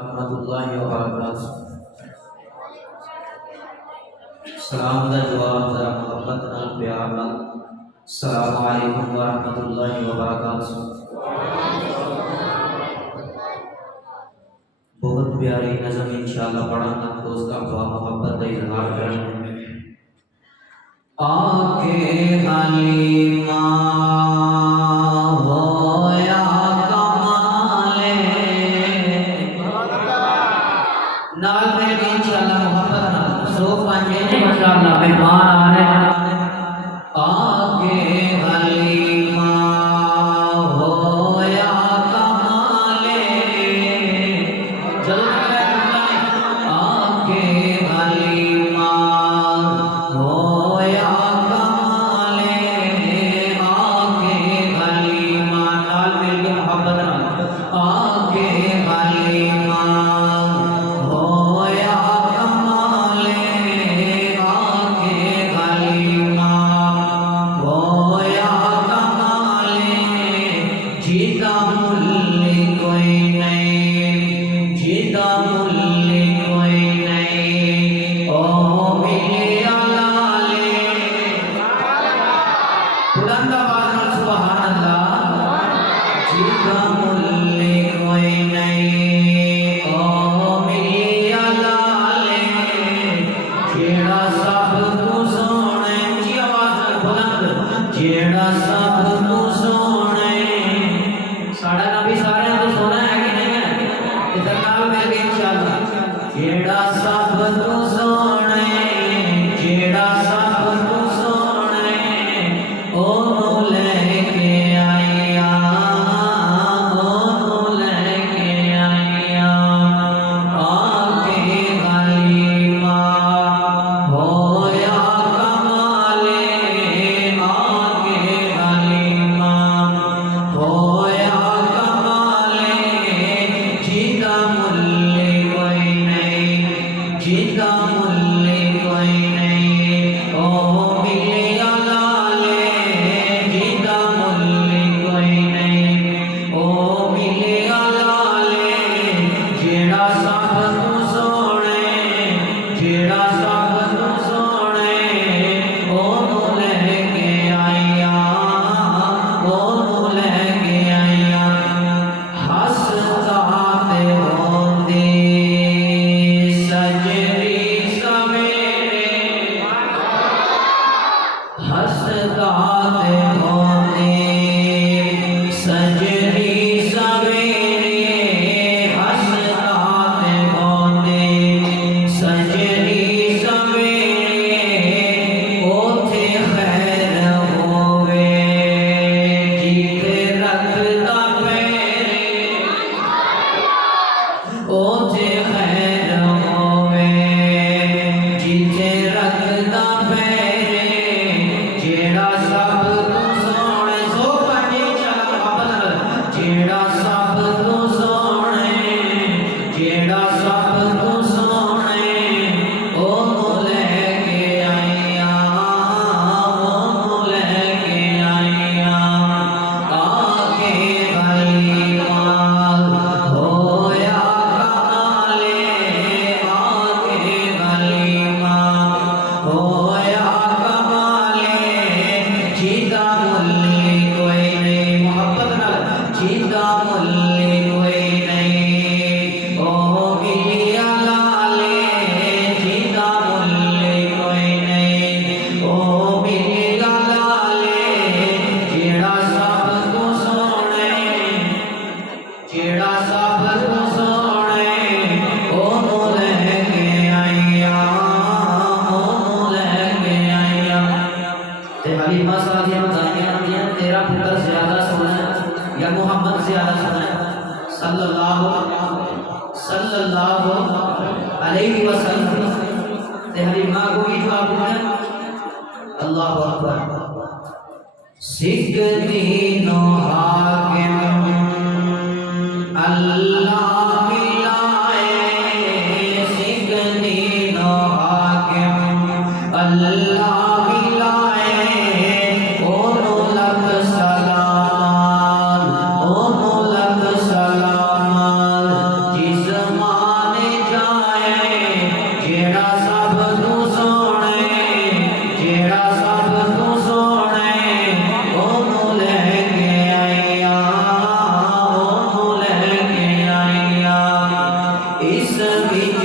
रहमतुल्लाहि व बरकातुहू। सलाम दा जवाब जरा मोहब्बत नाल प्यार नाल अस्सलाम वालेकुम व रहमतुल्लाहि व बरकातुहू। बहुत प्यारी नज़म इंशाअल्लाह पढ़ांगा दोस्त का मोहब्बत का इजहार करेंगे। आके हलीमा होया कमाले नाल में इंशाअल्लाह मोहब्बत नाल सो पांजे ने माशाअल्लाह मेहमान आ रहे हैं। आके हलीमा होया कमाले जल्दी आके हलीमा होया कमाले आके हलीमा नाल मिल के मोहब्बत नाल आके हलीमा होया कमाले आके हलीमा होया कमाले जीता मुल्ले कोई नहीं जीता मुल्ले कोई नहीं ओ मिले अलाले बुलंद आवाज में सुभान अल्लाह जीता मुल्ले कोई नहीं ओ मिले अलाले जेड़ा सब तू सोने जी आवाज में बुलंद जेड़ा सब तू सोने साड़ा नबी सारे तो सोना है कि नहीं है इधर नाल मिल के इंशाअल्लाह जेड़ा सब तू सोने जेड़ा सब तू सोने ओ लेके आया ओ लेके आया आके हलीमा होया कमाले आके हलीमा होया कमाले जीता मुल्ले कोई नहीं जीता मुल्ले कोई नहीं ओ मिले अलाले जीता मुल्ले कोई नहीं ओ मिले अलाले जेड़ा सब तू सोने जेड़ा सब तू सोने ओनू लेके आया ओनू लेके आया हसदा ते होंदी सजरी सवेरे हसदा ते होंदी सजरी सवेरे हसदा ते होंदी सजरी सवेरे ओथे खैर होवे जिथे रखदा पैरे ओथे खैर होवे जिथे रखदा पैरे जेड़ा सब तू सोने सो पांजे चला मोहब्बत जेड़ा सब तू सोने जेड़ा सब तू सोने ओनू लेके आया ओनू लेके आया आके हलीमा होया कमाले आके हलीमा होया कमाले जीता मुल्ले कोई नहीं मोहब्बत नाल जीता मुल्ले कोई नहीं ओ मिलिया लाले जीता मुल्ले कोई नहीं ओ मिलिया लाले जेड़ा सब तू सोने जेड़ा सब तू सोने ओनू लेके आया ओनू लेके आया ते हलीमा सादिया बताइए नबियां तेरा पुत्र ज्यादा सोना है या मोहम्मद ज्यादा सोना है सल्लल्लाहु अलैहि वसल्लम ते हलीमा को भी जवाब दिया अल्लाहु अकबर सिख दीनो हाकिम अल्लाह मिलाए सिख दीनो हाकिम अल्लाह मिलाए ओनू लख सलाम ओनू लख सलाम जिस मां इस विच